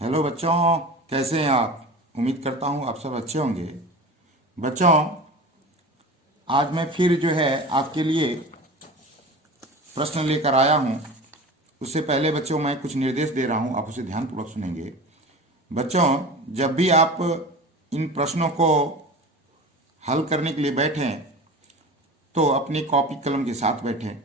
Hello बच्चों, कैसे हैं आप। उम्मीद करता हूँ आप सब अच्छे होंगे। बच्चों, आज मैं फिर जो है आपके लिए प्रश्न लेकर आया हूँ। उससे पहले बच्चों मैं कुछ निर्देश दे रहा हूँ, आप उसे ध्यानपूर्वक सुनेंगे। बच्चों, जब भी आप इन प्रश्नों को हल करने के लिए बैठें तो अपनी कॉपी कलम के साथ बैठें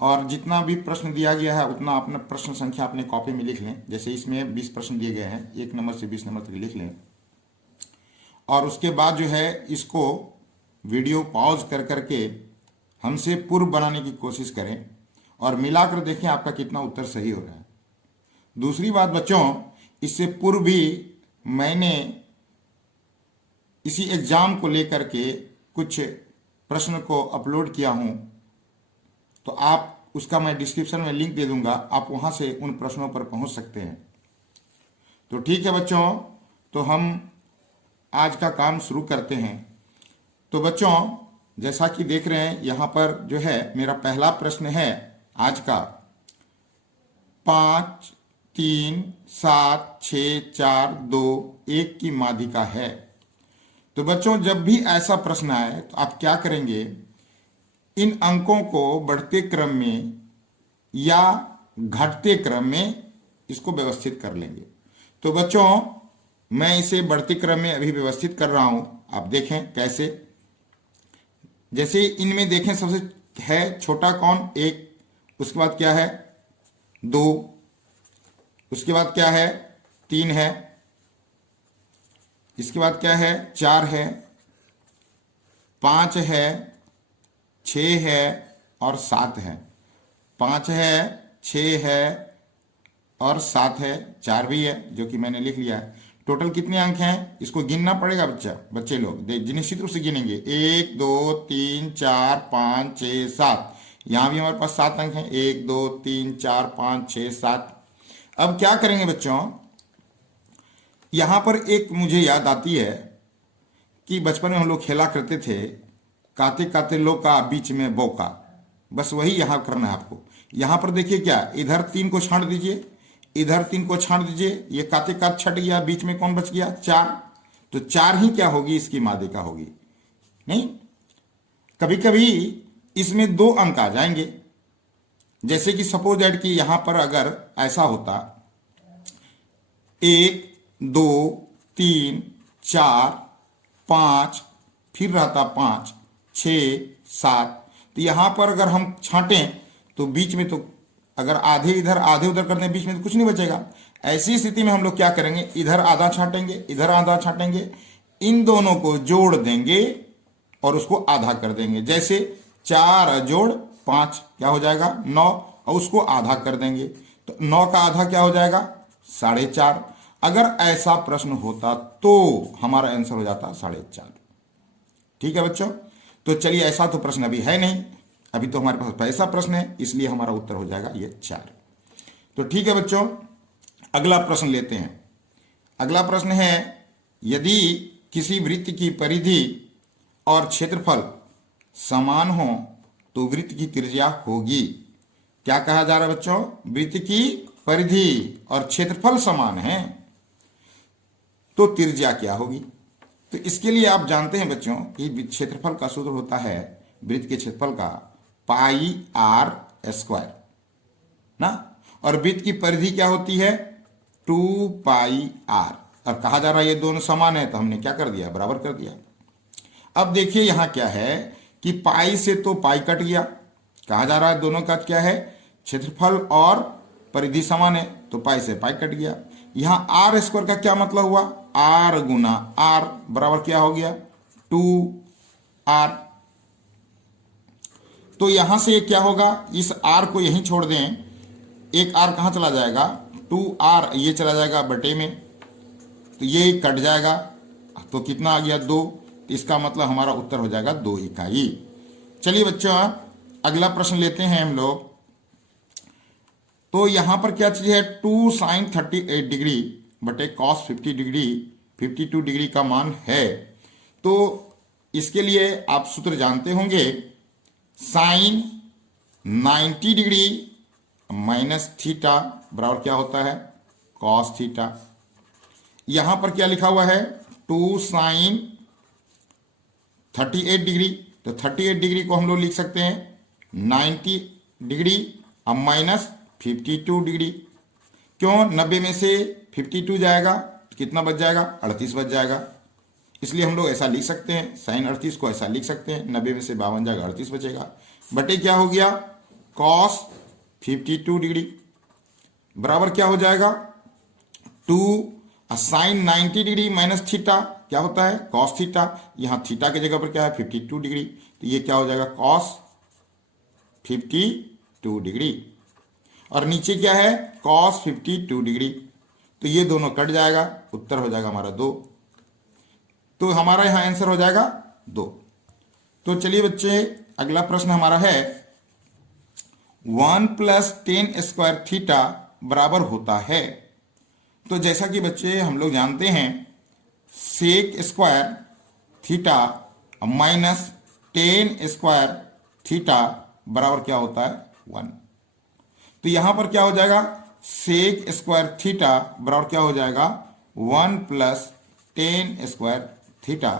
और जितना भी प्रश्न दिया गया है उतना अपना प्रश्न संख्या अपने कॉपी में लिख लें। जैसे इसमें 20 प्रश्न दिए गए हैं, 1 नंबर से 20 नंबर तक लिख लें और उसके बाद जो है इसको वीडियो पॉज कर करके हमसे पूर्व बनाने की कोशिश करें और मिलाकर देखें आपका कितना उत्तर सही हो रहा है। दूसरी बात बच्चों, इससे पूर्व भी मैंने इसी एग्जाम को लेकर के कुछ प्रश्न को अपलोड किया हूं, तो आप उसका मैं डिस्क्रिप्शन में लिंक दे दूंगा, आप वहां से उन प्रश्नों पर पहुंच सकते हैं। तो ठीक है बच्चों, तो हम आज का काम शुरू करते हैं। तो बच्चों, जैसा कि देख रहे हैं यहाँ पर जो है मेरा पहला प्रश्न है आज का 5, 3, 7, 6, 4, 2, 1 की माध्यिका है। तो बच्चों, जब भी ऐसा प्रश्न आए तो आप क्या करेंगे, इन अंकों को बढ़ते क्रम में या घटते क्रम में इसको व्यवस्थित कर लेंगे। तो बच्चों, मैं इसे बढ़ते क्रम में अभी व्यवस्थित कर रहा हूं, आप देखें कैसे। जैसे इनमें देखें, सबसे है छोटा कौन, 1, उसके बाद क्या है 2, उसके बाद क्या है 3 है, इसके बाद क्या है 4 है, 5 है, 6 है और 7 है। 5 है, 6 है और 7 है, 4 भी है जो कि मैंने लिख लिया है। टोटल कितने अंक हैं इसको गिनना पड़ेगा बच्चे लोग निश्चित रूप से गिनेंगे। 1, 2, 3, 4, 5, 6, 7। यहां भी हमारे पास 7 अंक हैं, 1, 2, 3, 4, 5, 6, 7। अब क्या करेंगे बच्चों, यहां पर एक मुझे याद आती है कि बचपन में हम लोग खेला करते थे, काते काते लोका बीच में बोका। बस वही यहां करना है आपको। यहां पर देखिए क्या, इधर 3 को छांट दीजिए, इधर 3 को छांट दीजिए, ये काते कात छट गया, बीच में कौन बच गया 4। तो 4 ही क्या होगी, इसकी माध्यिका होगी। नहीं, कभी कभी इसमें 2 अंक आ जाएंगे। जैसे कि सपोज दैट कि यहां पर अगर ऐसा होता 1, 2, 3, 4, 5, फिर रहता 5, 6, 7। तो यहां पर अगर हम छांटें तो बीच में, तो अगर आधे इधर आधे उधर कर दें बीच में तो कुछ नहीं बचेगा। ऐसी स्थिति में हम लोग क्या करेंगे, इधर आधा छांटेंगे, इधर आधा छांटेंगे, इन दोनों को जोड़ देंगे और उसको आधा कर देंगे। जैसे 4 जोड़ 5 क्या हो जाएगा 9, और उसको आधा कर देंगे तो 9 का आधा क्या हो जाएगा 4.5। अगर ऐसा प्रश्न होता तो हमारा आंसर हो जाता 4.5। ठीक है बच्चों, तो चलिए ऐसा तो प्रश्न अभी है नहीं, अभी तो हमारे पास ऐसा प्रश्न है, इसलिए हमारा उत्तर हो जाएगा ये 4। तो ठीक है बच्चों, अगला प्रश्न लेते हैं। अगला प्रश्न है, यदि किसी वृत्त की परिधि और क्षेत्रफल समान हो तो वृत्त की त्रिज्या होगी। क्या कहा जा रहा है बच्चों, वृत्त की परिधि और क्षेत्रफल समान है तो त्रिज्या क्या होगी। तो इसके लिए आप जानते हैं बच्चों कि क्षेत्रफल का सूत्र होता है, वृत्त के क्षेत्रफल का πr² ना, और वृत्त की परिधि क्या होती है 2πr। अब कहा जा रहा है ये दोनों समान है तो हमने क्या कर दिया, बराबर कर दिया। अब देखिए यहां क्या है कि पाई से तो पाई कट गया, कहा जा रहा है दोनों का क्या है, क्षेत्रफल और परिधि समान है तो पाई से पाई कट गया। यहां r² का क्या मतलब हुआ, r गुना r बराबर क्या हो गया 2r। तो यहां से क्या होगा, इस r को यहीं छोड़ दें, एक r कहां चला जाएगा 2r, ये चला जाएगा बटे में, तो ये कट जाएगा तो कितना आ गया 2। इसका मतलब हमारा उत्तर हो जाएगा 2 इकाई। चलिए बच्चों, अगला प्रश्न लेते हैं हम लोग। तो यहां पर क्या चीज है, 2 sin 38 डिग्री बटे cos 50 डिग्री 52 डिग्री का मान है। तो इसके लिए आप सूत्र जानते होंगे, साइन 90 डिग्री माइनस थीटा बराबर क्या होता है कॉस थीटा। यहां पर क्या लिखा हुआ है 2 साइन 38 डिग्री, तो 38 डिग्री को हम लोग लिख सकते हैं 90 डिग्री अब माइनस 52 डिग्री। क्यों 90 में से 52 जाएगा तो कितना बच जाएगा 38 बच जाएगा, इसलिए हम लोग ऐसा लिख सकते हैं साइन 38 को ऐसा लिख सकते हैं 90 में से 52 जाएगा 38 बचेगा बटे क्या हो गया कॉस 52 डिग्री बराबर क्या हो जाएगा 2 साइन 90 डिग्री माइनस थीटा क्या होता है कॉस थीटा। यहां थीटा की जगह पर क्या है 52 डिग्री, तो ये क्या हो जाएगा कॉस 52 डिग्री और नीचे क्या है कॉस 52 डिग्री, तो ये दोनों कट जाएगा, उत्तर हो जाएगा हमारा 2। तो हमारा यहां आंसर हो जाएगा 2। तो चलिए बच्चे अगला प्रश्न हमारा है 1 + tan स्क्वायर थीटा बराबर होता है। तो जैसा कि बच्चे हम लोग जानते हैं sec square theta minus tan square theta बराबर क्या होता है 1। तो यहां पर क्या हो जाएगा सेक स्क्वायर थीटा बराबर क्या हो जाएगा 1 + tan स्क्वायर थीटा।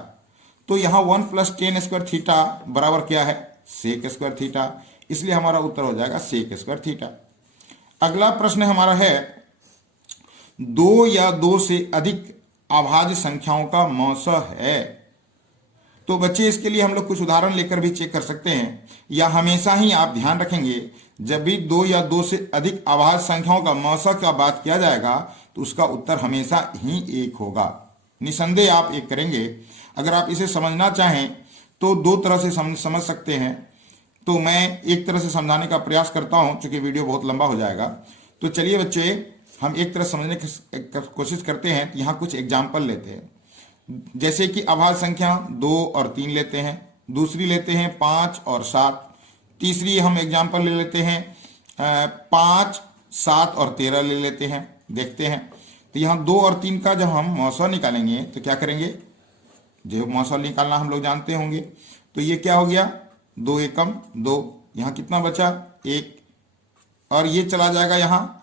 तो यहां 1 + tan स्क्वायर थीटा बराबर क्या है सेक स्क्वायर थीटा, इसलिए हमारा उत्तर हो जाएगा सेक स्क्वायर थीटा। अगला प्रश्न हमारा है 2 या 2 से अधिक अभाज्य संख्याओं का मौसा है। तो बच्चे इसके लिए हम लोग कुछ उदाहरण लेकर भी चेक कर सकते हैं, या हमेशा ही आप ध्यान रखेंगे जब भी 2 या 2 से अधिक अभाज्य संख्याओं का मौसा का बात किया जाएगा तो उसका उत्तर हमेशा ही 1 होगा, निसंदेह आप 1 करेंगे। अगर आप इसे समझना चाहें तो 2 तरह से समझ सकते हैं, तो मैं एक तरह से समझाने का प्रयास करता हूं क्योंकि वीडियो बहुत लंबा हो जाएगा। तो चलिए बच्चे हम एक तरह समझने की कोशिश करते हैं। यहाँ कुछ एग्जाम्पल लेते हैं, जैसे कि अभाज्य संख्या 2 और 3 लेते हैं, दूसरी लेते हैं 5 और 7, तीसरी हम एग्जाम्पल ले लेते हैं 5, 7 और 13 ले लेते हैं। देखते हैं तो यहाँ 2 और 3 का जब हम मौसा निकालेंगे तो क्या करेंगे, जो मौसा निकालना हम लोग जानते होंगे। तो ये क्या हो गया 2 एकम 2, यहाँ कितना बचा 1, और ये चला जाएगा यहाँ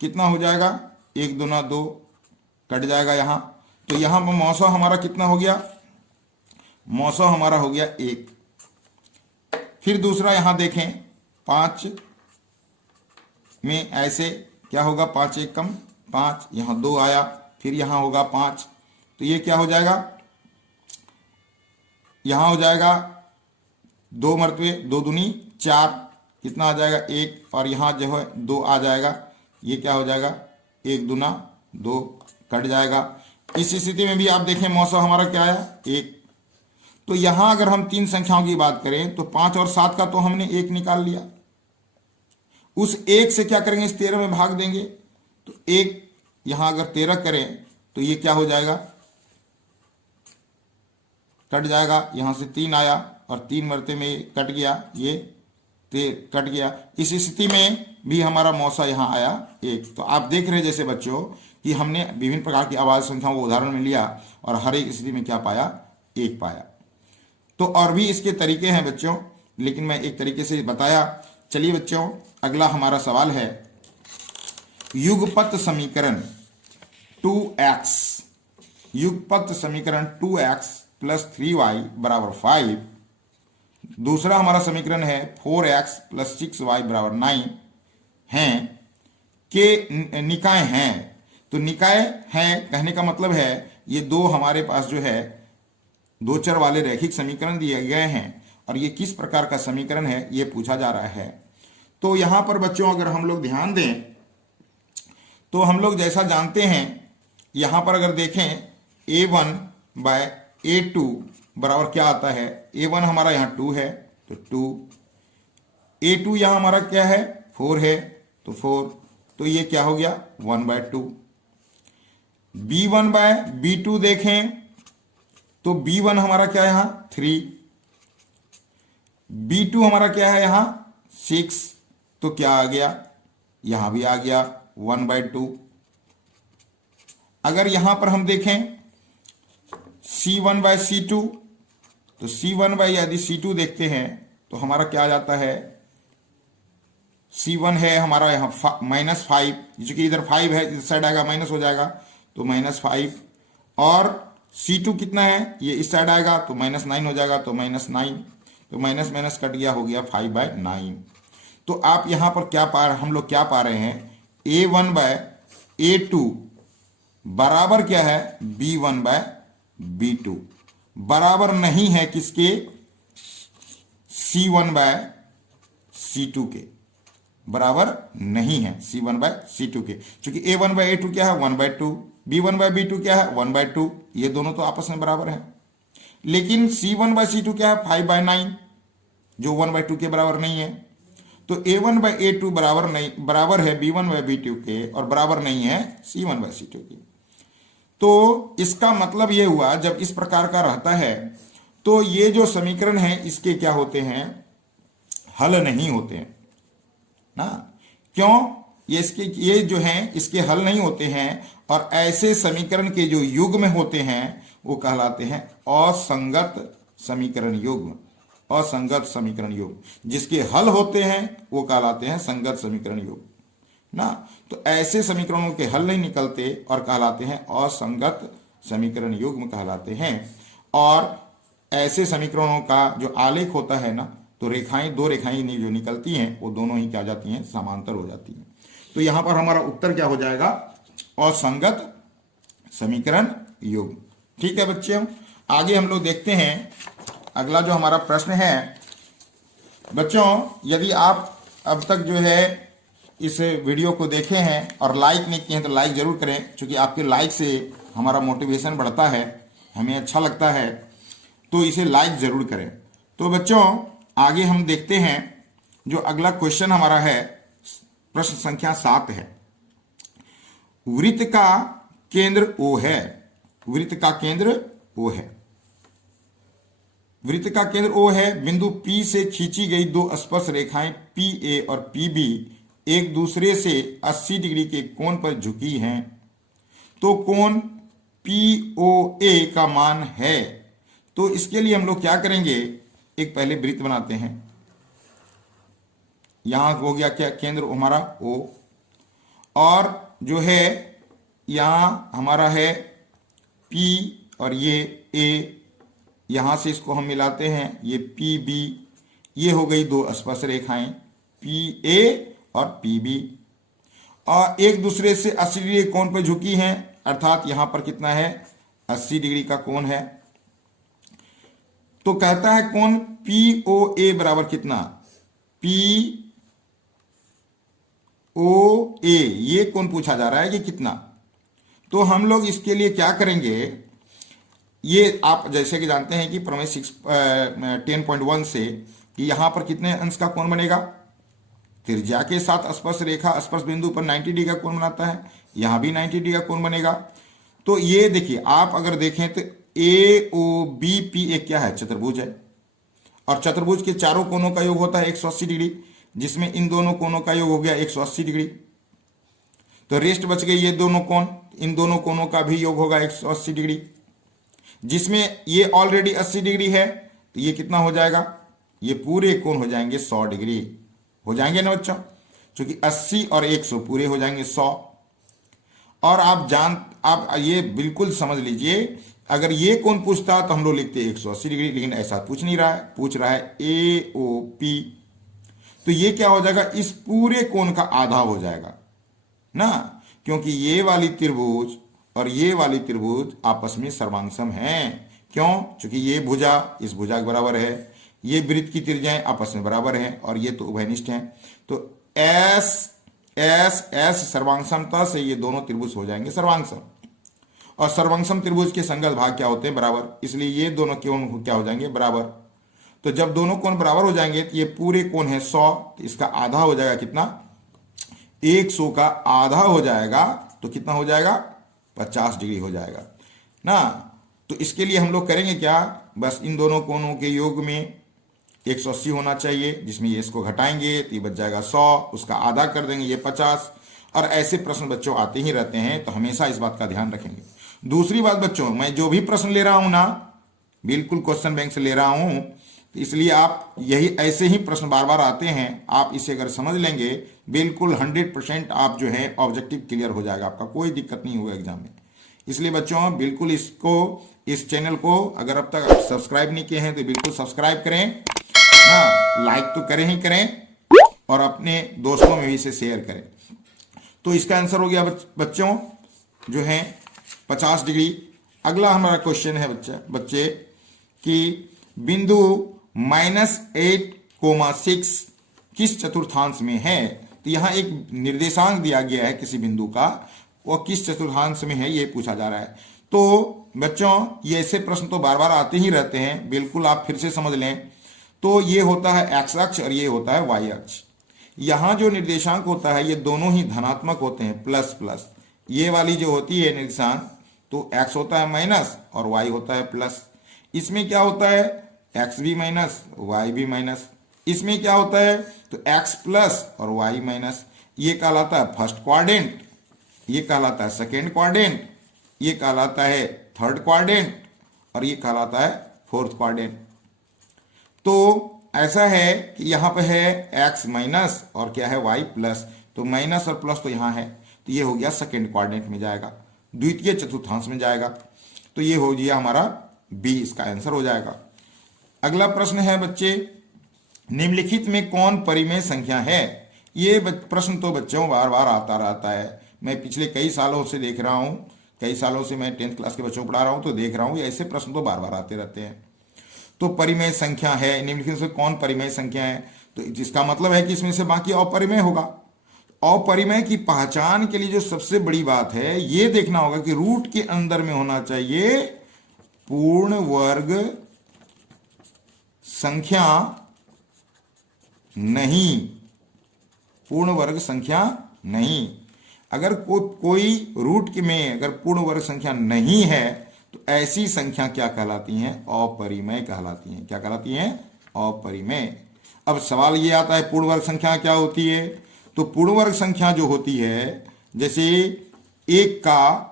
कितना हो जाएगा 1 दूना 2 कट जाएगा यहाँ। तो यहाँ पर मौसा हमारा कितना हो गया, मौसा हमारा हो गया 1। फिर दूसरा यहाँ देखें 5 में ऐसे क्या होगा 5 एकम 5, यहाँ 2 आया, फिर यहाँ होगा 5, तो ये क्या हो जाएगा यहाँ हो जाएगा 2 मरतबे 2 दूनी 4, कितना आ जाएगा 1, और यहाँ जो है 2 आ जाएगा, ये क्या हो जाएगा 1 दूना 2 कट जाएगा। इस स्थिति में भी आप देखें मौसा हमारा क्या आया 1। तो यहां अगर हम 3 संख्याओं की बात करें तो 5 और 7 का तो हमने 1 निकाल लिया, उस 1 से क्या करेंगे इस 13 में भाग देंगे, तो 1 यहां अगर 13 करें तो ये क्या हो जाएगा कट जाएगा, यहां से 3 आया और 3 मरते में कट गया, ये कट गया। इस स्थिति में भी हमारा मौसा यहाँ आया 1। तो आप देख रहे हैं जैसे बच्चों कि हमने विभिन्न प्रकार की अभाज्य संख्याओं को उदाहरण में लिया और हर एक स्थिति में क्या पाया 1 पाया। तो और भी इसके तरीके हैं बच्चों, लेकिन मैं एक तरीके से बताया। चलिए बच्चों अगला हमारा सवाल है युगपत समीकरण 2x, युगपत समीकरण 2x + 3y = 5। दूसरा हमारा समीकरण है 4x + 6y = 9 हैं के निकाय हैं। तो निकाय हैं कहने का मतलब है ये 2 हमारे पास जो है 2 चर वाले रैखिक समीकरण दिए गए हैं और ये किस प्रकार का समीकरण है ये पूछा जा रहा है। तो यहां पर बच्चों अगर हम लोग ध्यान दें तो हम लोग जैसा जानते हैं यहां पर अगर देखें a1/a2 बराबर क्या आता है, a1 हमारा यहाँ 2 है तो 2, a2 यहाँ हमारा क्या है 4 है तो 4, तो ये क्या हो गया 1/2। b1/b2 देखें तो b1 हमारा क्या है यहाँ 3, b2 हमारा क्या है यहाँ 6, तो क्या आ गया यहां भी आ गया 1/2। अगर यहां पर हम देखें c1/c2 तो c1 यदि c2 देखते हैं तो हमारा क्या आ जाता है C1 है हमारा यहाँ -5, क्योंकि इधर 5 है, इस साइड आएगा माइनस हो जाएगा तो -5, और C2 कितना है, ये इस साइड आएगा तो -9 हो जाएगा तो -9, तो माइनस माइनस कट गया, हो गया 5/9। तो आप यहां पर हम लोग क्या पा रहे हैं, A1/A2 बराबर क्या है, B1/B2, बराबर नहीं है किसके, C1/C2 के, बराबर नहीं है C1/C2 के, क्योंकि A1/A2 क्या है 1/2, B1/B2 क्या है 1/2, ये दोनों तो आपस में बराबर है। लेकिन C1/C2 क्या है 5/9, जो 1/2 के बराबर नहीं है। तो A1/A2 बराबर है B1/B2 के, और बराबर नहीं है C1/C2 के। तो इसका मतलब यह हुआ, जब इस प्रकार का रहता है तो ये जो समीकरण है इसके क्या होते हैं, हल नहीं होते हैं ना। क्यों, ये जो हैं इसके हल नहीं होते हैं, और ऐसे समीकरण के जो युग्म होते हैं वो कहलाते हैं असंगत समीकरण युग्म, असंगत समीकरण युग्म। जिसके हल होते हैं वो कहलाते हैं संगत समीकरण युग्म ना। तो ऐसे समीकरणों के हल नहीं निकलते और कहलाते हैं असंगत समीकरण युग्म कहलाते हैं। और ऐसे समीकरणों का जो आलेख होता है ना, तो रेखाएं, दो रेखाएं जो निकलती हैं वो दोनों ही क्या जाती हैं, समांतर हो जाती हैं। तो यहां पर हमारा उत्तर क्या हो जाएगा, असंगत समीकरण युग्म। ठीक है बच्चे, आगे हम लोग देखते हैं अगला जो हमारा प्रश्न है। बच्चों, यदि आप अब तक जो है इस वीडियो को देखे हैं और लाइक नहीं किए हैं तो लाइक जरूर करें, क्योंकि आपके लाइक से हमारा मोटिवेशन बढ़ता है, हमें अच्छा लगता है, तो इसे लाइक जरूर करें। तो बच्चों आगे हम देखते हैं, जो अगला क्वेश्चन हमारा है, प्रश्न संख्या 7 है। वृत्त का केंद्र O है, वृत्त का केंद्र O है, वृत्त का केंद्र O है। बिंदु P से खींची गई दो स्पर्श रेखाएं PA और PB एक दूसरे से 80 डिग्री के कोण पर झुकी हैं, तो कोण POA का मान है। तो इसके लिए हम लोग क्या करेंगे, एक पहले वृत्त बनाते हैं। यहां हो गया क्या, केंद्र हमारा O, और जो है यहां हमारा है P और ये A, यहां से इसको हम मिलाते हैं, ये PB, ये हो गई दो स्पर्श रेखाएं PA और PB, और एक दूसरे से 80 डिग्री कोण पर झुकी हैं, अर्थात यहां पर कितना है 80 डिग्री का कोण है। तो कहता है कोण POA बराबर कितना, POA ये कोण पूछा जा रहा है कि कितना। तो हम लोग इसके लिए क्या करेंगे, ये आप जैसे कि जानते हैं कि प्रमेय 10.1 से कि यहां पर कितने अंश का कोण बनेगा, त्रिज्या के साथ स्पर्श रेखा स्पर्श बिंदु पर 90 डिग्री का कोण बनाता है, यहां भी 90 डिग्री का कोण बनेगा। तो ये देखिए, आप अगर देखें तो AOBP एक क्या है, चतुर्भुज है, और चतुर्भुज के चारों कोणों का योग होता है 180 डिग्री, जिसमें इन दोनों कोणों का योग हो गया 180 डिग्री। तो रेस्ट बच गई ये दोनों कोण, इन दोनों कोणों का भी योग होगा 180 डिग्री, जिसमें ये ऑलरेडी 80 डिग्री है, तो ये कितना हो जाएगा, ये पूरे कोण हो जाएंगे 100 डिग्री हो जाएंगे ना बच्चों, क्योंकि 80 और 100 पूरे हो जाएंगे 100। और आप ये बिल्कुल समझ लीजिए, अगर ये कोण पूछता तो हम लोग लिखते 180 डिग्री, लेकिन ऐसा पूछ नहीं रहा है, पूछ रहा है AOP। तो ये क्या हो जाएगा, इस पूरे कोण का आधा हो जाएगा ना, क्योंकि ये वाली त्रिभुज और ये वाली त्रिभुज आपस में सर्वांगसम हैं। क्यों, क्योंकि ये भुजा इस भुजा के बराबर है, ये वृत्त की त्रिज्याएं आपस में बराबर हैं, और ये तो उभयनिष्ठ हैं। तो S सर्वांगसमता से ये दोनों त्रिभुज हो जाएंगे सर्वांगसम, और सर्वांगसम त्रिभुज के संगत भाग क्या होते हैं, बराबर, इसलिए ये दोनों कोण क्या हो जाएंगे, बराबर। तो जब दोनों कोण बराबर हो जाएंगे तो ये पूरे कोण है 100, तो इसका आधा हो जाएगा कितना, 100 का आधा हो जाएगा तो कितना हो जाएगा, 50 डिग्री हो जाएगा ना। तो इसके लिए हम लोग करेंगे क्या, बस इन दोनों कोणों के योग में 180 होना चाहिए, जिसमें ये इसको घटाएंगे तो ये बच जाएगा 100, उसका आधा कर देंगे ये 50। और ऐसे प्रश्न बच्चों आते ही रहते हैं, तो हमेशा इस बात का ध्यान रखेंगे। दूसरी बात बच्चों, मैं जो भी प्रश्न ले रहा हूं ना, बिल्कुल क्वेश्चन बैंक से ले रहा हूं, तो इसलिए आप यही ऐसे ही प्रश्न बार बार आते हैं, आप इसे अगर समझ लेंगे बिल्कुल 100% आप जो है ऑब्जेक्टिव क्लियर हो जाएगा, आपका कोई दिक्कत नहीं होगा एग्जाम में। इसलिए बच्चों बिल्कुल इस चैनल को अगर अब तक सब्सक्राइब नहीं किए हैं तो बिल्कुल सब्सक्राइब करें ना, लाइक तो करें ही करें और अपने दोस्तों में भी इसे शेयर करें। तो इसका आंसर हो गया बच्चों जो है 50 डिग्री। अगला हमारा क्वेश्चन है बच्चे कि बिंदु -8,6 किस चतुर्थांश में है। तो यहां एक निर्देशांक दिया गया है किसी बिंदु का, वो किस चतुर्थांश में है ये पूछा जा रहा है। तो बच्चों ये ऐसे प्रश्न तो बार बार आते ही रहते हैं, बिल्कुल आप फिर से समझ लें। तो ये होता है एक्स अक्ष और ये होता है वाई अक्ष। यहां जो निर्देशांक होता है ये दोनों ही धनात्मक होते हैं, प्लस प्लस। ये वाली जो होती है निर्देशांक तो एक्स होता है माइनस और वाई होता है प्लस। इसमें क्या होता है एक्स भी माइनस वाई भी माइनस। इसमें क्या होता है तो एक्स प्लस और वाई माइनस। ये कहलाता है फर्स्ट क्वाड्रेंट, ये कहलाता है सेकेंड क्वाड्रेंट, ये कहलाता है थर्ड क्वाड्रेंट और ये कहलाता है फोर्थ क्वाड्रेंट। तो ऐसा है कि यहां पे है एक्स माइनस और क्या है वाई प्लस, तो माइनस और प्लस तो यहां है, तो ये हो गया सेकेंड क्वाड्रेंट में जाएगा, द्वितीय चतुर्थांश में जाएगा। तो ये हो गया हमारा बी, इसका आंसर हो जाएगा। अगला प्रश्न है बच्चे, निम्नलिखित में कौन परिमेय संख्या है। ये प्रश्न तो बच्चों बार बार आता रहता है, मैं पिछले कई सालों से देख रहा हूं, कई सालों से मैं 10th क्लास के बच्चों को पढ़ा रहा हूं तो देख रहा हूं ऐसे प्रश्न तो बार बार आते रहते हैं। तो परिमेय संख्या है, निम्नलिखित में कौन परिमेय संख्या है, तो जिसका मतलब है कि इसमें से बाकी अपरिमेय होगा। अपरिमेय की पहचान के लिए जो सबसे बड़ी बात है ये देखना होगा कि रूट के अंदर में होना चाहिए पूर्ण वर्ग संख्या नहीं, पूर्ण वर्ग संख्या नहीं। अगर कोई रूट में अगर पूर्ण वर्ग संख्या नहीं है तो ऐसी संख्या क्या कहलाती हैं, अपरिमेय कहलाती हैं। क्या कहलाती हैं, अपरिमेय। अब सवाल ये आता है पूर्ण वर्ग संख्या क्या होती है। तो पूर्ण वर्ग संख्या जो होती है, जैसे 1 का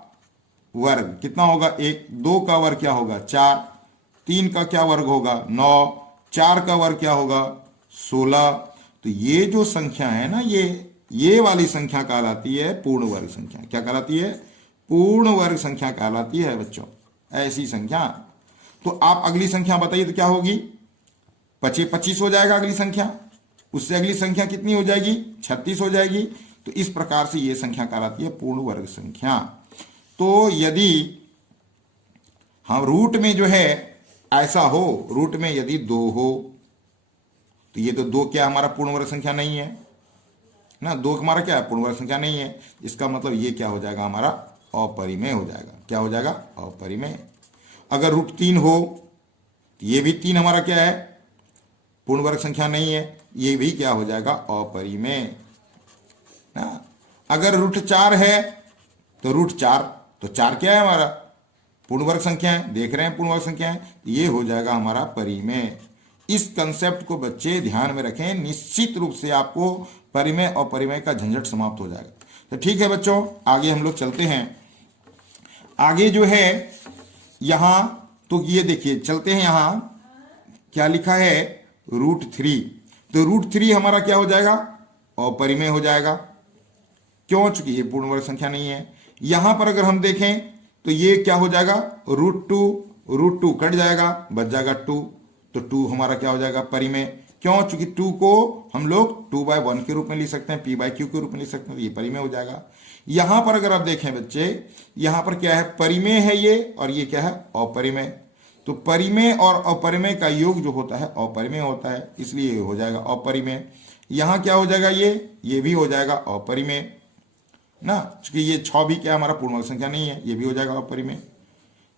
वर्ग कितना होगा 1, 2 का वर्ग क्या होगा 4, 3 का क्या वर्ग होगा 9, 4 का वर्ग क्या होगा 16। तो ये जो संख्या है ना, ये वाली संख्या कहलाती है पूर्ण वर्ग संख्या। क्या कहलाती है, पूर्ण वर्ग संख्या कहलाती है बच्चों, ऐसी संख्या। तो आप अगली संख्या बताइए तो क्या होगी, 25 हो जाएगा अगली संख्या, उससे अगली संख्या कितनी हो जाएगी 36 हो जाएगी। तो इस प्रकार से ये संख्या कहलाती है पूर्ण वर्ग संख्या। तो यदि हम रूट में जो है ऐसा हो, रूट में यदि 2 हो तो ये तो 2 क्या हमारा पूर्ण वर्ग संख्या नहीं है ना, 2 हमारा क्या है पूर्ण वर्ग संख्या नहीं है। इसका मतलब ये क्या हो जाएगा हमारा अपरिमेय हो जाएगा। क्या हो जाएगा अपरिमेय। अगर रूट 3 हो तो ये भी 3 हमारा क्या है पूर्ण वर्ग संख्या नहीं है, ये भी क्या हो जाएगा अपरिमेय ना। अगर रूट 4 है तो रूट 4 तो 4 क्या है हमारा पूर्ण वर्ग संख्या है, देख रहे हैं पूर्ण वर्ग संख्या है, ये हो जाएगा हमारा परिमेय। इस कंसेप्ट को बच्चे ध्यान में रखें, निश्चित रूप से आपको परिमेय और अपरिमेय का झंझट समाप्त हो जाएगा। तो ठीक है बच्चों, आगे हम लोग चलते हैं। आगे जो है यहां तो ये देखिए चलते हैं, यहां क्या लिखा है √3। तो √3 हमारा क्या हो जाएगा अपरिमेय हो जाएगा, क्यों, चूंकि ये पूर्ण वर्ग संख्या नहीं है। यहां पर अगर हम देखें तो ये क्या हो जाएगा √2 कट जाएगा, बच जाएगा 2। तो 2 हमारा क्या हो जाएगा परिमेय, क्यों, चूंकि 2 को हम लोग 2/1 के रूप में लिख सकते हैं, p/q के रूप में लिख सकते हैं, तो ये परिमेय हो जाएगा। यहां पर अगर आप देखें बच्चे, यहां पर क्या है परिमेय है ये और ये क्या है अपरिमेय। तो परिमेय और अपरिमेय का योग जो होता है अपरिमेय होता है, इसलिए हो जाएगा अपरिमेय। यहां क्या हो जाएगा ये भी हो जाएगा अपरिमेय ना, क्योंकि ये 6 भी क्या हमारा पूर्ण वर्ग संख्या नहीं है, ये भी हो जाएगा अपरिमेय।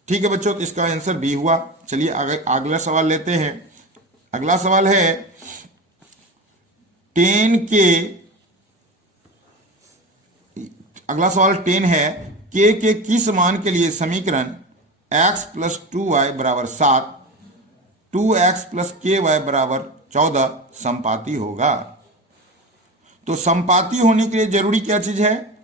ठीक है बच्चों, तो इसका आंसर बी हुआ। चलिए अगला सवाल लेते हैं। अगला सवाल है 10 है के किस मान के लिए समीकरण x + 2y = 7, 2x + ky = 14 संपाती होगा। तो संपाती होने के लिए जरूरी क्या चीज है,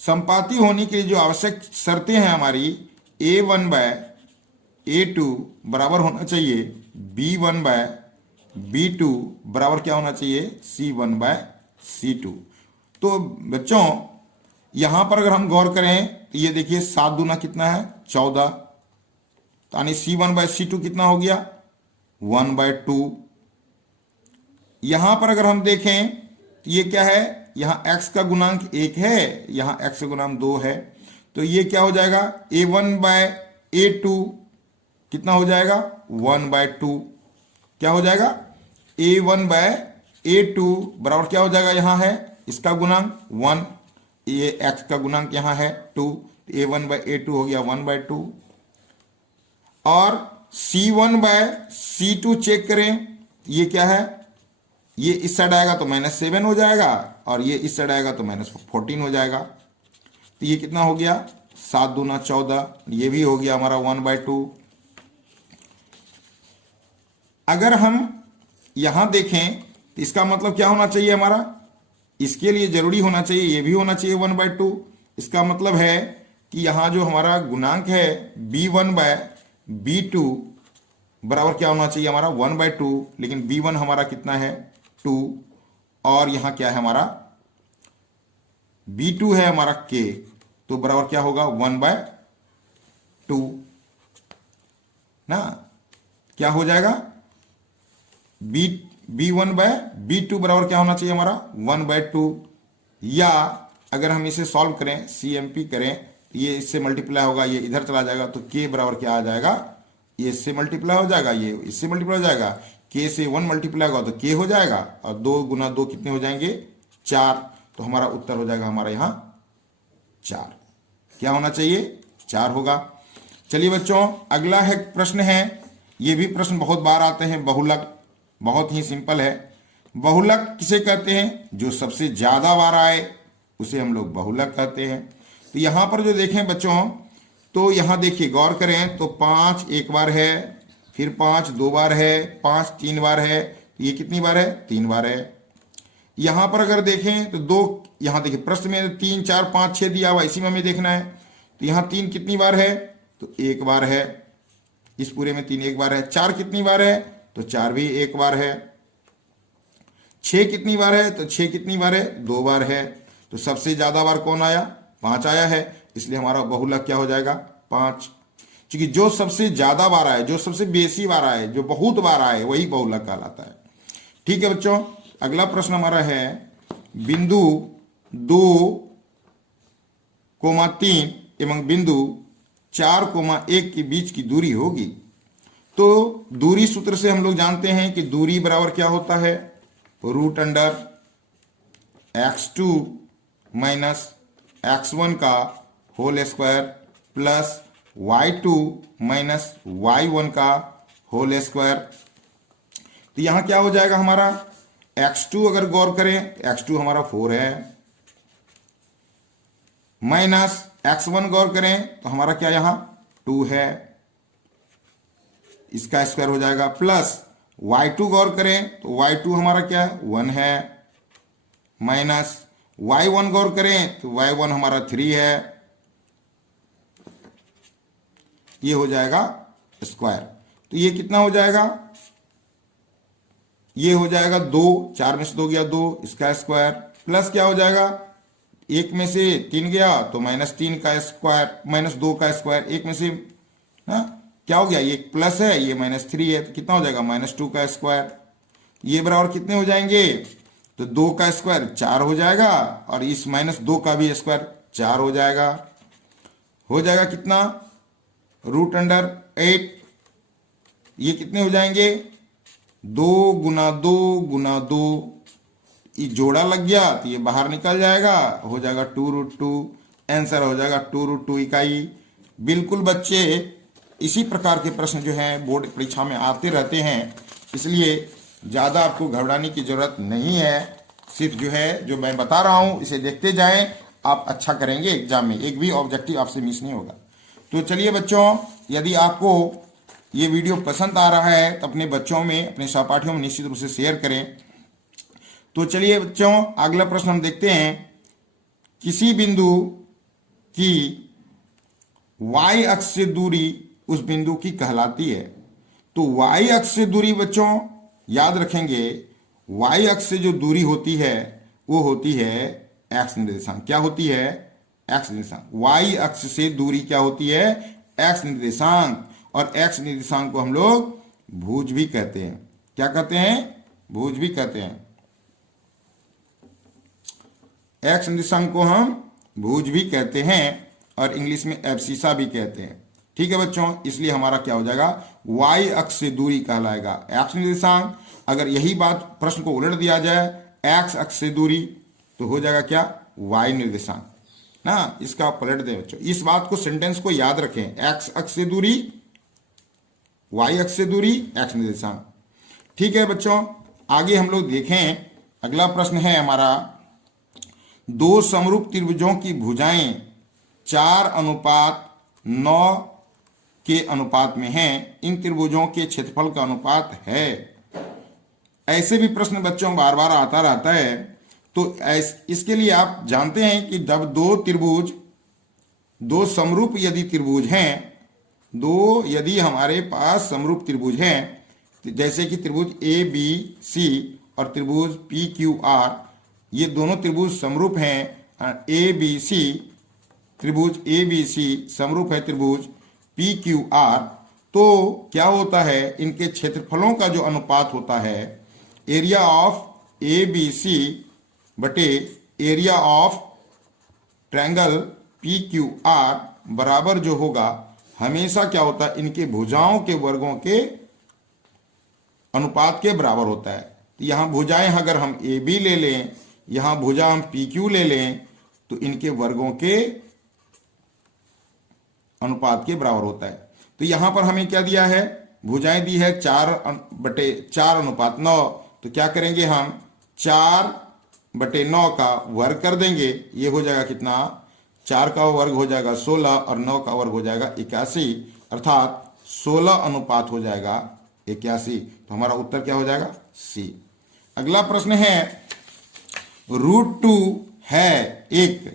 संपाती होने के लिए जो आवश्यक शर्तें हैं हमारी, a1/a2 बराबर होना चाहिए B1/B2 बराबर क्या होना चाहिए, C1/C2। तो बच्चों यहां पर अगर हम गौर करें तो ये देखिए 7 दूना कितना है 14, तो यानी C1/C2 कितना हो गया 1/2। यहां पर अगर हम देखें तो ये क्या है, यहां x का गुणांक 1 है, यहां x का गुणांक 2 है, तो ये क्या हो जाएगा A1/A2 कितना हो जाएगा 1/2। क्या हो जाएगा A1/A2 बराबर क्या हो जाएगा, यहां है इसका गुणांक 1, ये x का गुणांक यहां है 2, A1/A2 हो गया 1/2। और C1/C2 चेक करें, ये क्या है, ये इस साइड आएगा तो -7 हो जाएगा और ये इस साइड आएगा तो -14 हो जाएगा। तो ये कितना हो गया 7 दूना 14, ये भी हो गया हमारा 1/2। अगर हम यहां देखें तो इसका मतलब क्या होना चाहिए हमारा, इसके लिए जरूरी होना चाहिए, ये भी होना चाहिए 1/2। इसका मतलब है कि यहां जो हमारा गुणांक है B1/B2 बराबर क्या होना चाहिए हमारा 1/2, लेकिन B1 हमारा कितना है 2, और यहां क्या है हमारा B2 है हमारा K, तो बराबर क्या होगा 1/2 ना, क्या हो जाएगा B1/B2 बराबर क्या होना चाहिए हमारा 1/2। या अगर हम इसे सॉल्व करें, CMP करें, ये इससे मल्टीप्लाई होगा, ये इधर चला जाएगा, तो K बराबर क्या आ जाएगा, ये इससे मल्टीप्लाई हो जाएगा, ये इससे मल्टीप्लाई हो जाएगा, K से 1 मल्टीप्लाई होगा तो K हो जाएगा, और 2 गुना 2 कितने हो जाएंगे 4, तो हमारा उत्तर हो जाएगा हमारा यहाँ 4। क्या होना चाहिए 4 होगा। चलिए बच्चों अगला है प्रश्न है, ये भी प्रश्न बहुत बार आते हैं, बहुलक, बहुत ही सिंपल है। बहुलक किसे कहते हैं, जो सबसे ज्यादा बार आए उसे हम लोग बहुलक कहते हैं। तो यहां पर जो देखें बच्चों, तो यहां देखिए गौर करें तो 5 एक बार है, फिर 5 2 बार है, 5 3 बार है, ये कितनी बार है 3 बार है। यहां पर अगर देखें तो 2, यहां देखिए प्रश्न में 3 4 5 6 दिया हुआ, इसी में हमें देखना है, तो यहां 3 कितनी बार है, तो 1 बार है, इस पूरे में 3 1 बार है। 4 कितनी बार है, तो 4 भी 1 बार है। 6 कितनी बार है, तो 6 कितनी बार है 2 बार है। तो सबसे ज्यादा बार कौन आया 5 आया है, इसलिए हमारा बहुलक क्या हो जाएगा 5। क्योंकि जो सबसे ज्यादा बार आए, जो सबसे बेसी बार आए, जो बहुत बार आए, वही बहुलक कहलाता है। ठीक है बच्चों, अगला प्रश्न हमारा है बिंदु 2,3 एवं बिंदु 4,1 के बीच की दूरी होगी। तो दूरी सूत्र से हम लोग जानते हैं कि दूरी बराबर क्या होता है, √x2 माइनस x1 का whole square plus y2 minus y1 का होल स्क्वायर। तो यहां क्या हो जाएगा हमारा x2, अगर गौर करें x2 हमारा 4 है, माइनस x1 गौर करें तो हमारा क्या यहां 2 है, इसका स्क्वायर हो जाएगा, प्लस y2 गौर करें तो y2 हमारा क्या है 1 है, माइनस y1 गौर करें तो y1 हमारा 3 है, ये हो जाएगा स्क्वायर। तो ये कितना हो जाएगा, ये हो जाएगा 2, 4 में से 2 गया 2, इसका स्क्वायर, प्लस क्या हो जाएगा 1 में से 3 गया तो -3 का स्क्वायर, -2 का स्क्वायर, 1 में से क्या हो गया, ये प्लस है, ये -3 है, तो कितना हो जाएगा -2 का स्क्वायर। ये बराबर कितने हो जाएंगे, तो 2 का स्क्वायर 4 हो जाएगा, और इस -2 का भी स्क्वायर 4 हो जाएगा। हो जाएगा कितना √8, ये कितने हो जाएंगे 2 गुना 2 गुना 2, ये जोड़ा लग गया तो ये बाहर निकल जाएगा, हो जाएगा 2√2, आंसर हो जाएगा 2√2 इकाई। बिल्कुल बच्चे इसी प्रकार के प्रश्न जो हैं बोर्ड परीक्षा में आते रहते हैं, इसलिए ज़्यादा आपको घबराने की जरूरत नहीं है। सिर्फ जो है जो मैं बता रहा हूँ इसे देखते जाएं, आप अच्छा करेंगे एग्जाम में, एक भी ऑब्जेक्टिव आपसे मिस नहीं होगा। तो चलिए बच्चों, यदि आपको ये वीडियो पसंद आ रहा है तो अपने बच्चों में, अपने सहपाठियों में निश्चित रूप से शेयर करें। तो चलिए बच्चों अगला प्रश्न हम देखते हैं, किसी बिंदु की y अक्ष से दूरी उस बिंदु की कहलाती है। तो y अक्ष से दूरी बच्चों याद रखेंगे, y अक्ष से जो दूरी होती है वो होती है x निर्देशांक। क्या होती है? x निर्देशांक। y अक्ष से दूरी क्या होती है? x निर्देशांक। और x निर्देशांक को हम लोग भुज भी कहते हैं। क्या कहते हैं? भुज भी कहते हैं। x निर्देशांक को हम भुज भी कहते हैं और इंग्लिश में एब्सिसा भी कहते हैं। ठीक है बच्चों, इसलिए हमारा क्या हो जाएगा? y अक्ष से दूरी कहलाएगा x निर्देशांक। अगर यही बात प्रश्न को उलट दिया जाए, x अक्ष से दूरी, तो हो जाएगा क्या? y निर्देशांक ना। इसका पलट दें बच्चों, इस बात को, सेंटेंस को याद रखें। x अक्ष से दूरी, y अक्ष से दूरी, x निर्देशांक। ठीक है बच्चों, आगे हम लोग देखें। अगला प्रश्न है हमारा, दो समरूप त्रिभुजों की भुजाएं 4:9 के अनुपात में हैं, इन त्रिभुजों के क्षेत्रफल का अनुपात है। ऐसे भी प्रश्न बच्चों बार बार आता रहता है। तो इसके लिए आप जानते हैं कि जब दो समरूप यदि त्रिभुज हैं, यदि हमारे पास समरूप त्रिभुज हैं, जैसे कि त्रिभुज ए बी सी और त्रिभुज पी क्यू आर, ये दोनों त्रिभुज समरूप हैं। ए बी सी, त्रिभुज ए बी सी समरूप है त्रिभुज पी क्यू आर। तो क्या होता है? इनके क्षेत्रफलों का जो अनुपात होता है, area of A B C बटे area of triangle P Q R बराबर जो होगा, हमेशा क्या होता है? इनके भुजाओं के वर्गों के अनुपात के बराबर होता है। तो यहां भुजाएं अगर हम ए बी ले लें, यहां भुजा हम पी क्यू ले लें, तो इनके वर्गों के अनुपात के बराबर होता है। तो यहां पर हमें क्या दिया है? भुजाएं दी है 4:9। तो क्या करेंगे हम? 4/9 का वर्ग कर देंगे। ये हो जाएगा कितना? 4 का वर्ग हो जाएगा 16 और 9 का वर्ग हो जाएगा 81, अर्थात 16 अनुपात हो जाएगा 81। तो हमारा उत्तर क्या हो जाएगा? सी। अगला प्रश्न है, √2 है 1।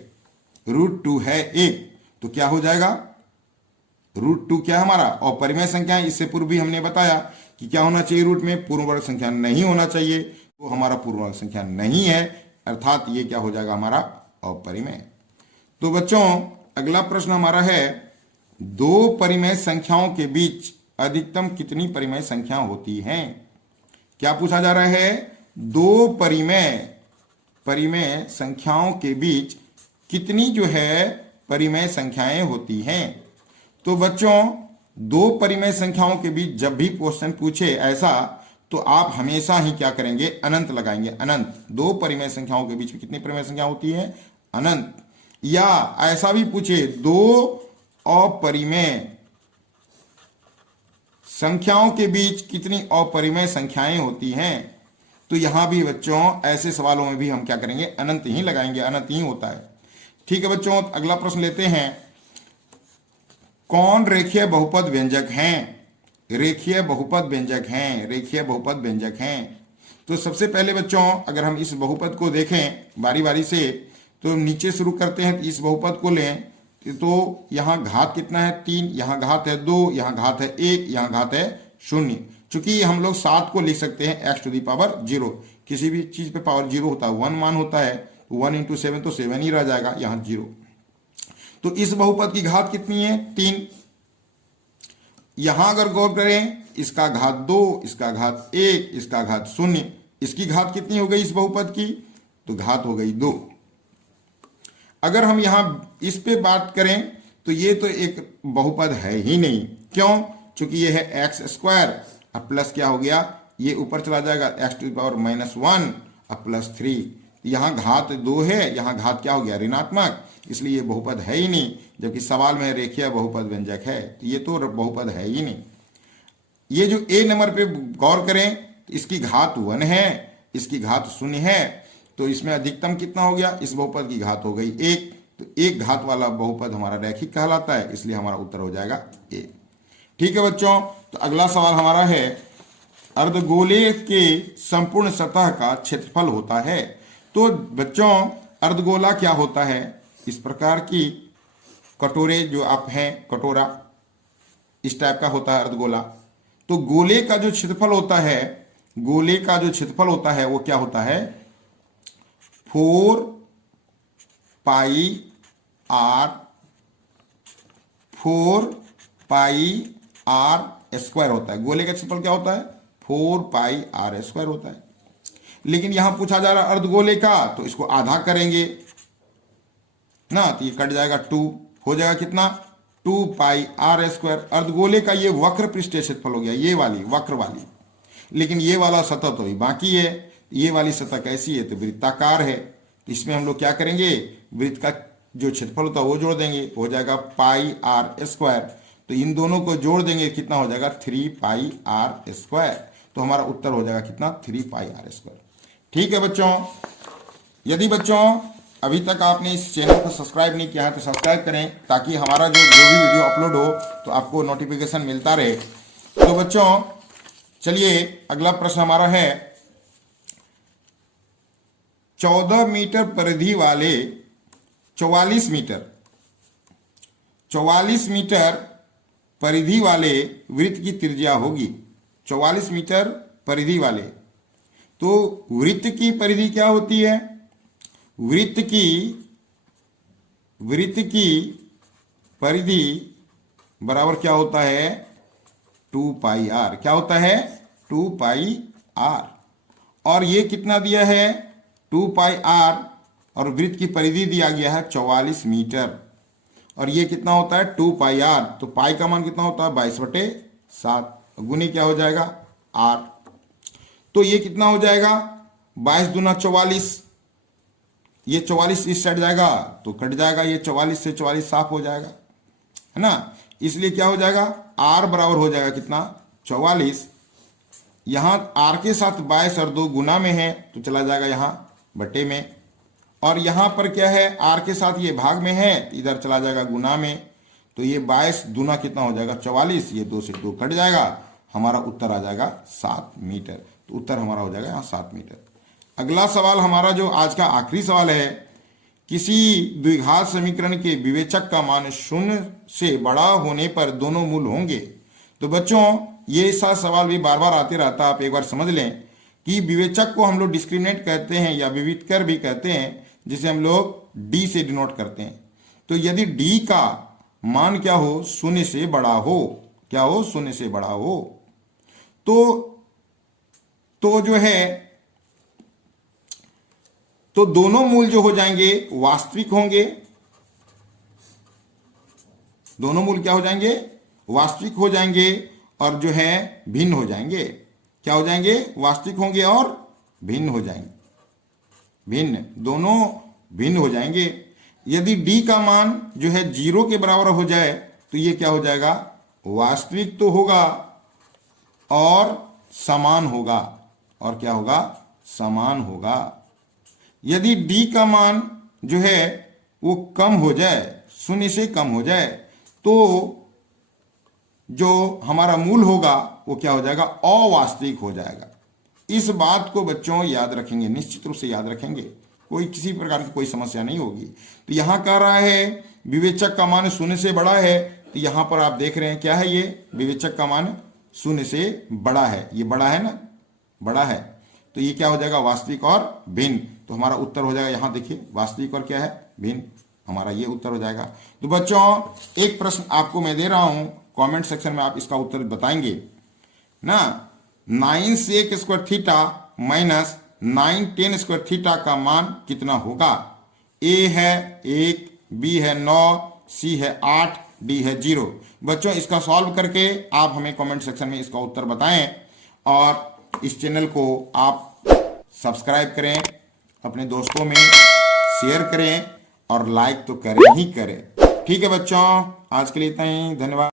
√2 है 1, तो क्या हो जाएगा? √2 क्या हमारा? और परिमेय संख्या है। इससे पूर्व भी हमने बताया कि क्या होना चाहिए? रूट में पूर्ण वर्ग संख्या नहीं होना चाहिए। तो हमारा पूर्ण वर्ग संख्या नहीं है, अर्थात ये क्या हो जाएगा? हमारा अपरिमेय। तो बच्चों अगला प्रश्न हमारा है, दो परिमेय संख्याओं के बीच अधिकतम कितनी परिमेय संख्या होती हैं? क्या पूछा जा रहा है? दो परिमेय संख्याओं के बीच कितनी जो है परिमेय संख्याएं होती हैं? तो बच्चों दो परिमेय संख्याओं के बीच जब भी क्वेश्चन पूछे ऐसा, तो आप हमेशा ही क्या करेंगे? अनंत लगाएंगे। अनंत। दो परिमेय संख्याओं के बीच में कितनी परिमेय संख्या होती है? अनंत। या ऐसा भी पूछे, दो अपरिमेय संख्याओं के बीच कितनी अपरिमेय संख्याएं होती हैं? तो यहां भी बच्चों ऐसे सवालों में भी हम क्या करेंगे? अनंत ही लगाएंगे। अनंत ही होता है। ठीक है बच्चों, अगला प्रश्न लेते हैं, कौन रेखीय बहुपद व्यंजक हैं? रेखीय बहुपद व्यंजक हैं। रेखीय बहुपद व्यंजक हैं। तो सबसे पहले बच्चों अगर हम इस बहुपद को देखें बारी बारी से, तो नीचे शुरू करते हैं। इस बहुपद को लें तो यहाँ घात कितना है? 3, यहाँ घात है 2, यहाँ घात है 1, यहाँ घात है 0। चूंकि हम लोग 7 को लिख सकते हैं x⁻0। किसी भी चीज पे पावर 0 होता है, 1 मान होता है, 1 × 7 तो 7 ही रह जाएगा, यहाँ 0। तो इस बहुपद की घात कितनी है? 3। यहां अगर गौर करें, इसका घात 2, इसका घात 1, इसका घात 0, इसकी घात कितनी हो गई इस बहुपद की? तो घात हो गई 2। अगर हम यहां इस पे बात करें तो ये तो एक बहुपद है ही नहीं। क्यों? चूंकि ये है x², अब प्लस क्या हो गया? ये ऊपर चला जाएगा x⁻1 अब +3। यहां घात 2 है, यहां घात क्या हो गया? ऋणात्मक। इसलिए ये बहुपद है ही नहीं। जबकि सवाल में रेखीय बहुपद व्यंजक है, तो ये तो बहुपद है ही नहीं। ये जो ए नंबर पे गौर करें, तो इसकी घात 1 है, इसकी घात 0 है, तो इसमें अधिकतम कितना हो गया? इस बहुपद की घात हो गई 1। तो एक घात वाला बहुपद हमारा रैखिक कहलाता है, इसलिए हमारा उत्तर हो जाएगा ए। ठीक है बच्चों, तो अगला सवाल हमारा है, अर्धगोले के संपूर्ण सतह का क्षेत्रफल होता है। तो बच्चों अर्धगोला क्या होता है? इस प्रकार की कटोरे जो आप हैं, कटोरा इस टाइप का होता है अर्धगोला। तो गोले का जो क्षेत्रफल होता है, गोले का जो क्षेत्रफल होता है वो क्या होता है, 4 पाई आर, 4 पाई आर स्क्वायर होता है। गोले का क्षेत्रफल क्या होता है, 4 पाई आर स्क्वायर होता है। लेकिन यहां पूछा जा रहा है अर्धगोले का, तो इसको आधा करेंगे ना, तो ये कट जाएगा 2, हो जाएगा कितना, 2 पाई आर स्क्वायर। अर्धगोले का ये वक्र पृष्ठीय क्षेत्रफल हो गया, ये वाली वक्र वाली। लेकिन ये वाला सतह तो ही बाकी है, ये वाली सतह कैसी है, तो वृत्ताकार है। तो इसमें हम लोग क्या करेंगे, वृत्त का जो क्षेत्रफल होता है वो जोड़ देंगे, हो जाएगा पाई आर स्क्वायर। तो इन दोनों को जोड़ देंगे, कितना हो जाएगा, 3 पाई आर स्क्वायर। तो हमारा उत्तर हो जाएगा कितना, 3 पाई आर स्क्वायर। ठीक है बच्चों, यदि बच्चों अभी तक आपने इस चैनल को सब्सक्राइब नहीं किया है तो सब्सक्राइब करें, ताकि हमारा जो भी वीडियो अपलोड हो तो आपको नोटिफिकेशन मिलता रहे। तो बच्चों चलिए अगला प्रश्न हमारा है, 14 मीटर परिधि वाले 44 मीटर परिधि वाले वृत्त की त्रिज्या होगी। 44 मीटर परिधि वाले, तो वृत्त की परिधि क्या होती है, वृत्त की परिधि बराबर क्या होता है, 2 पाई आर। क्या होता है, 2 पाई आर। और ये कितना दिया है, 2 पाई आर, और वृत्त की परिधि दिया गया है 44 मीटर। और ये कितना होता है, 2 पाई आर। तो पाई का मान कितना होता है, 22/7, गुनी क्या हो जाएगा, आर। तो ये कितना हो जाएगा, 22 दूना 44, ये 44 इस साइड जाएगा तो कट जाएगा, ये 44 से 44 साफ हो जाएगा, है ना। इसलिए क्या हो जाएगा, आर बराबर हो जाएगा कितना, 44। यहां आर के साथ 22 और 2 गुना में है तो चला जाएगा यहां बटे में, और यहां पर क्या है, आर के साथ ये भाग में है तो इधर चला जाएगा गुना में। तो ये 22 दूना कितना हो जाएगा, 44, ये 2 से 2 कट जाएगा, हमारा उत्तर आ जाएगा 7 मीटर। तो उत्तर हमारा हो जाएगा यहाँ 7 मीटर। अगला सवाल हमारा जो आज का आखिरी सवाल है, किसी द्विघात समीकरण के विवेचक का मान 0 से बड़ा होने पर दोनों मूल होंगे। तो बच्चों ये ऐसा सवाल भी बार बार आते रहता है, आप एक बार समझ लें कि विवेचक को हम लोग डिस्क्रिमिनेंट कहते हैं या विविधकर भी कहते हैं, जिसे हम लोग डी से डिनोट करते हैं। तो यदि डी का मान क्या हो, 0 से बड़ा हो, क्या हो, 0 से बड़ा हो, तो जो है, तो दोनों मूल जो हो जाएंगे वास्तविक होंगे। दोनों मूल क्या हो जाएंगे, वास्तविक हो जाएंगे, और जो है भिन्न हो जाएंगे। क्या हो जाएंगे, वास्तविक होंगे और भिन्न हो जाएंगे, भिन्न, दोनों भिन्न हो जाएंगे। यदि डी का मान जो है 0 के बराबर हो जाए तो ये क्या हो जाएगा, वास्तविक तो होगा और समान होगा, और क्या होगा, समान होगा। यदि डी का मान जो है वो कम हो जाए, 0 से कम हो जाए, तो जो हमारा मूल होगा वो क्या हो जाएगा, अवास्तविक हो जाएगा। इस बात को बच्चों याद रखेंगे, निश्चित रूप से याद रखेंगे, कोई किसी प्रकार की कोई समस्या नहीं होगी। तो यहां कह रहा है विवेचक का मान 0 से बड़ा है, तो यहां पर आप देख रहे हैं क्या है, ये विवेचक का मान 0 से बड़ा है, ये बड़ा है ना, बड़ा है। तो ये क्या हो जाएगा, वास्तविक और भिन्न। तो हमारा उत्तर हो जाएगा, यहां देखिए वास्तविक और क्या है, भिन्न, हमारा ये उत्तर हो जाएगा। तो बच्चों एक प्रश्न आपको मैं दे रहा हूं, कमेंट सेक्शन में आप इसका उत्तर बताएंगे ना। 9 sec square theta minus 9 tan square theta का मान कितना होगा। ए है 1, बी है 9, सी है 8, डी है 0। बच्चों इसका सॉल्व करके आप हमें कमेंट सेक्शन में इसका उत्तर बताएं, और इस चैनल को आप सब्सक्राइब करें, अपने दोस्तों में शेयर करें, और लाइक तो करें ही करें। ठीक है बच्चों, आज के लिए इतना ही, धन्यवाद।